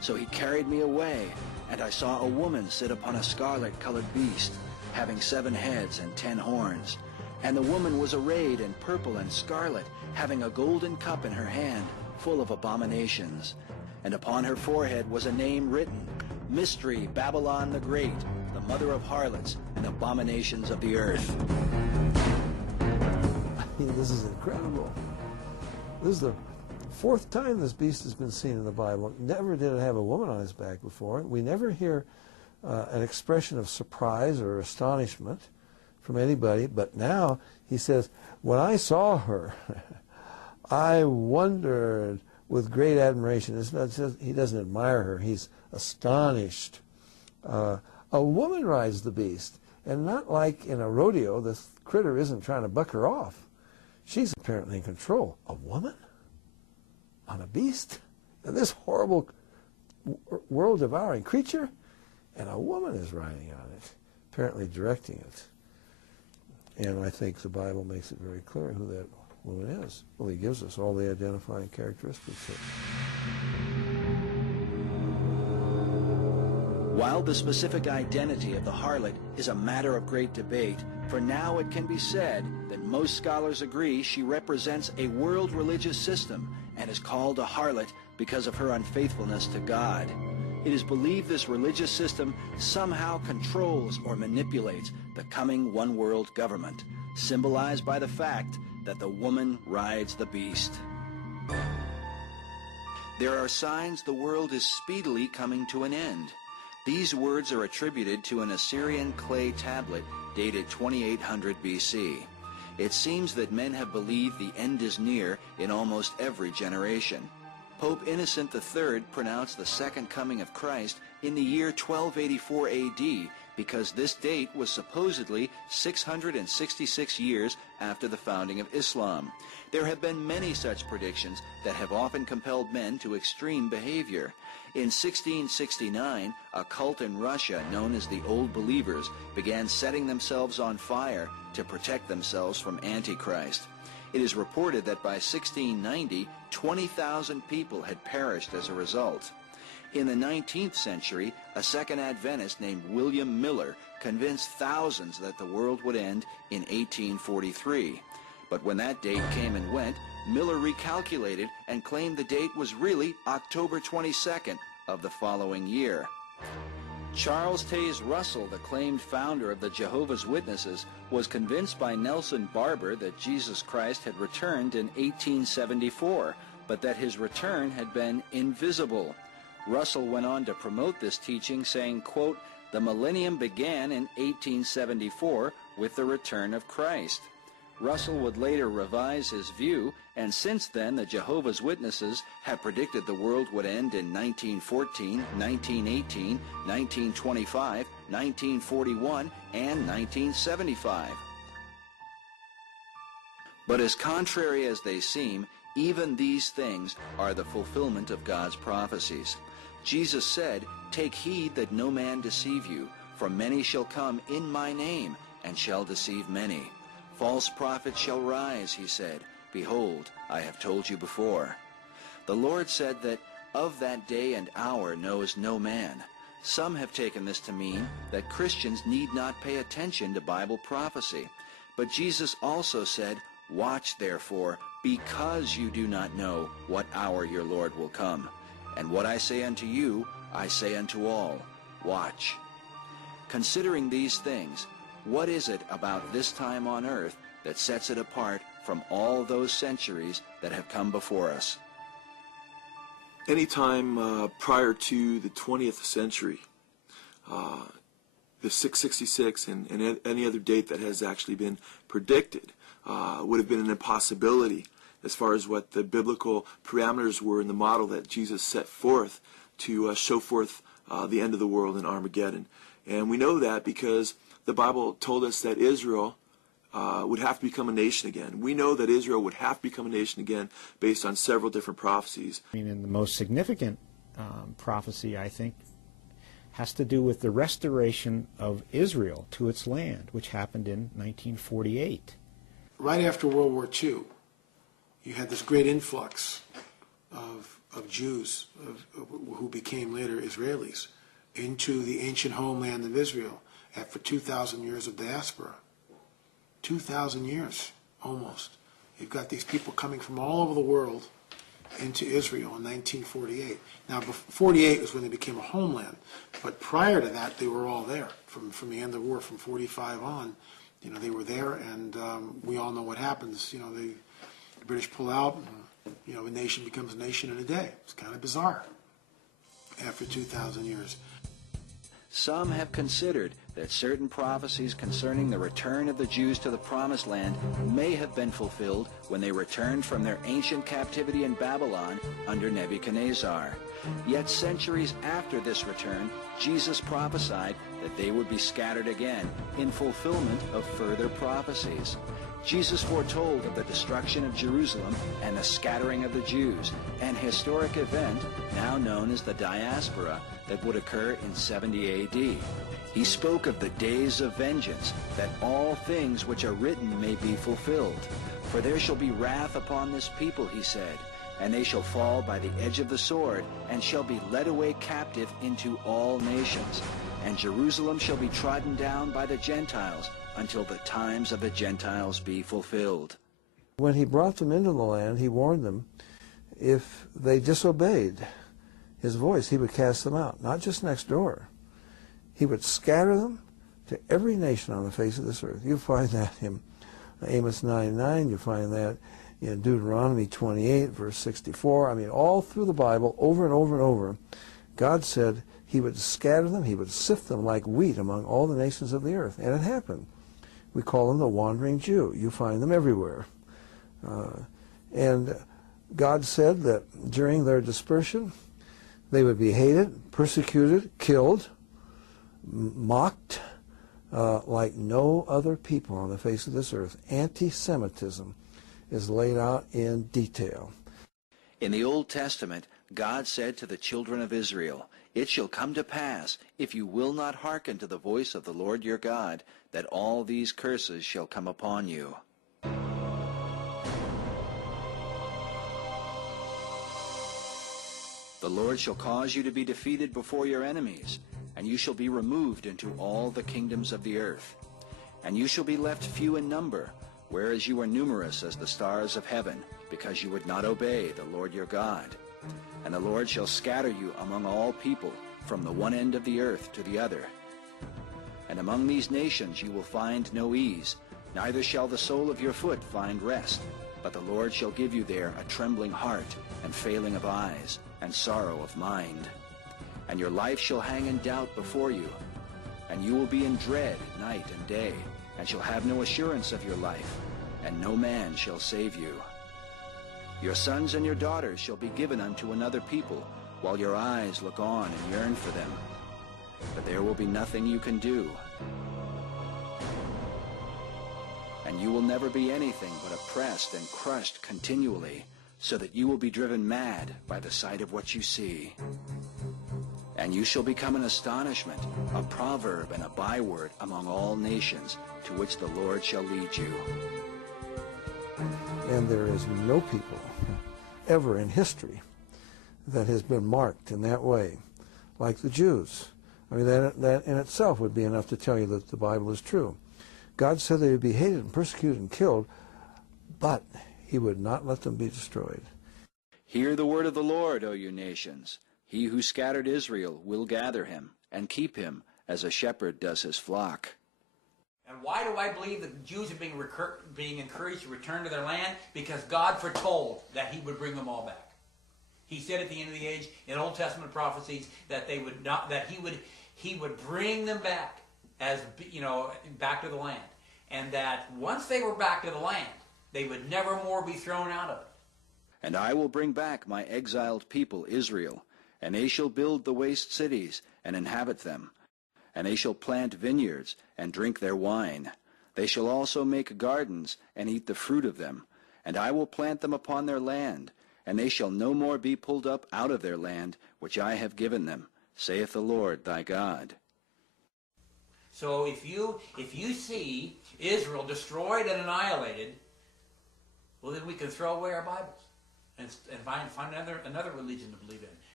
So he carried me away, and I saw a woman sit upon a scarlet-colored beast, having 7 heads and 10 horns. And the woman was arrayed in purple and scarlet, having a golden cup in her hand, full of abominations. And upon her forehead was a name written, Mystery, Babylon the Great, the mother of harlots and abominations of the earth. I mean, this is incredible. This is the 4th time this beast has been seen in the Bible. Never did it have a woman on his back before. We never hear an expression of surprise or astonishment from anybody, but now he says, when I saw her, I wondered with great admiration. It's not just, he doesn't admire her, he's astonished. A woman rides the beast, and not like in a rodeo, the critter isn't trying to buck her off. She's apparently in control. A woman? On a beast? And this horrible world-devouring creature? And a woman is riding on it, apparently directing it. And I think the Bible makes it very clear who that woman is. Well, he gives us all the identifying characteristics of it. While the specific identity of the harlot is a matter of great debate, for now it can be said that most scholars agree she represents a world religious system and is called a harlot because of her unfaithfulness to God. It is believed this religious system somehow controls or manipulates the coming one-world government, symbolized by the fact that the woman rides the beast. There are signs the world is speedily coming to an end. These words are attributed to an Assyrian clay tablet dated 2800 BC. It seems that men have believed the end is near in almost every generation. Pope Innocent III pronounced the second coming of Christ in the year 1284 AD because this date was supposedly 666 years after the founding of Islam. There have been many such predictions that have often compelled men to extreme behavior. In 1669, a cult in Russia known as the Old Believers began setting themselves on fire to protect themselves from Antichrist. It is reported that by 1690, 20,000 people had perished as a result. In the 19th century, a second Adventist named William Miller convinced thousands that the world would end in 1843. But when that date came and went, Miller recalculated and claimed the date was really October 22nd of the following year. Charles Taze Russell, the claimed founder of the Jehovah's Witnesses, was convinced by Nelson Barber that Jesus Christ had returned in 1874, but that his return had been invisible. Russell went on to promote this teaching, saying, quote, "The millennium began in 1874 with the return of Christ." Russell would later revise his view, and since then the Jehovah's Witnesses have predicted the world would end in 1914, 1918, 1925, 1941, and 1975. But as contrary as they seem, even these things are the fulfillment of God's prophecies. Jesus said, "Take heed that no man deceive you, for many shall come in my name, and shall deceive many. False prophets shall rise," he said. "Behold, I have told you before." The Lord said that of that day and hour knows no man. Some have taken this to mean that Christians need not pay attention to Bible prophecy. But Jesus also said, "Watch therefore, because you do not know what hour your Lord will come. And what I say unto you, I say unto all, watch." Considering these things, what is it about this time on earth that sets it apart from all those centuries that have come before us? Any time prior to the 20th century, the 666 and any other date that has actually been predicted would have been an impossibility as far as what the biblical parameters were in the model that Jesus set forth to show forth the end of the world in Armageddon. And we know that because the Bible told us that Israel would have to become a nation again. We know that Israel would have to become a nation again based on several different prophecies. I mean, and the most significant prophecy, I think, has to do with the restoration of Israel to its land, which happened in 1948. Right after World War II, you had this great influx of of Jews who became later Israelis into the ancient homeland of Israel after 2,000 years of diaspora. 2,000 years, almost. You've got these people coming from all over the world into Israel in 1948. Now, 48 was when they became a homeland, but prior to that, they were all there. From the end of the war, from 45 on, they were there, and we all know what happens. The British pull out, and, a nation becomes a nation in a day. It's kind of bizarre after 2,000 years. Some have considered that certain prophecies concerning the return of the Jews to the Promised Land may have been fulfilled when they returned from their ancient captivity in Babylon under Nebuchadnezzar. Yet centuries after this return, Jesus prophesied that they would be scattered again in fulfillment of further prophecies. Jesus foretold of the destruction of Jerusalem and the scattering of the Jews, an historic event now known as the diaspora that would occur in 70 AD. He spoke of the days of vengeance, that all things which are written may be fulfilled. For there shall be wrath upon this people, he said, and they shall fall by the edge of the sword, and shall be led away captive into all nations. And Jerusalem shall be trodden down by the Gentiles, until the times of the Gentiles be fulfilled. When he brought them into the land, he warned them, if they disobeyed his voice, he would cast them out, not just next door. He would scatter them to every nation on the face of this earth. You find that in Amos 9:9, you find that in Deuteronomy 28, verse 64. I mean, all through the Bible, over and over and over, God said he would scatter them, he would sift them like wheat among all the nations of the earth. And it happened. We call them the wandering Jew. You find them everywhere. And God said that during their dispersion, they would be hated, persecuted, killed, mocked like no other people on the face of this earth. Anti-Semitism is laid out in detail. In the Old Testament, God said to the children of Israel, "It shall come to pass, if you will not hearken to the voice of the Lord your God, that all these curses shall come upon you." The Lord shall cause you to be defeated before your enemies, and you shall be removed into all the kingdoms of the earth. And you shall be left few in number, whereas you are numerous as the stars of heaven, because you would not obey the Lord your God. And the Lord shall scatter you among all people, from the one end of the earth to the other. And among these nations you will find no ease, neither shall the sole of your foot find rest. But the Lord shall give you there a trembling heart, and failing of eyes, and sorrow of mind. And your life shall hang in doubt before you, and you will be in dread night and day, and shall have no assurance of your life, and no man shall save you. Your sons and your daughters shall be given unto another people, while your eyes look on and yearn for them. But there will be nothing you can do. And you will never be anything but oppressed and crushed continually, so that you will be driven mad by the sight of what you see. And you shall become an astonishment, a proverb and a byword among all nations, to which the Lord shall lead you. And there is no people ever in history that has been marked in that way, like the Jews. I mean, that in itself would be enough to tell you that the Bible is true. God said they would be hated and persecuted and killed, but he would not let them be destroyed. Hear the word of the Lord, O you nations. He who scattered Israel will gather him, and keep him as a shepherd does his flock. And why do I believe that the Jews are being encouraged to return to their land? Because God foretold that he would bring them all back. He said at the end of the age in Old Testament prophecies that they would not, that he would bring them back as, back to the land, and that once they were back to the land, they would never more be thrown out of it. And I will bring back my exiled people Israel, and they shall build the waste cities and inhabit them. And they shall plant vineyards and drink their wine. They shall also make gardens and eat the fruit of them. And I will plant them upon their land, and they shall no more be pulled up out of their land, which I have given them, saith the Lord thy God. So if you see Israel destroyed and annihilated, well, then we can throw away our Bibles. and find another religion to believe in.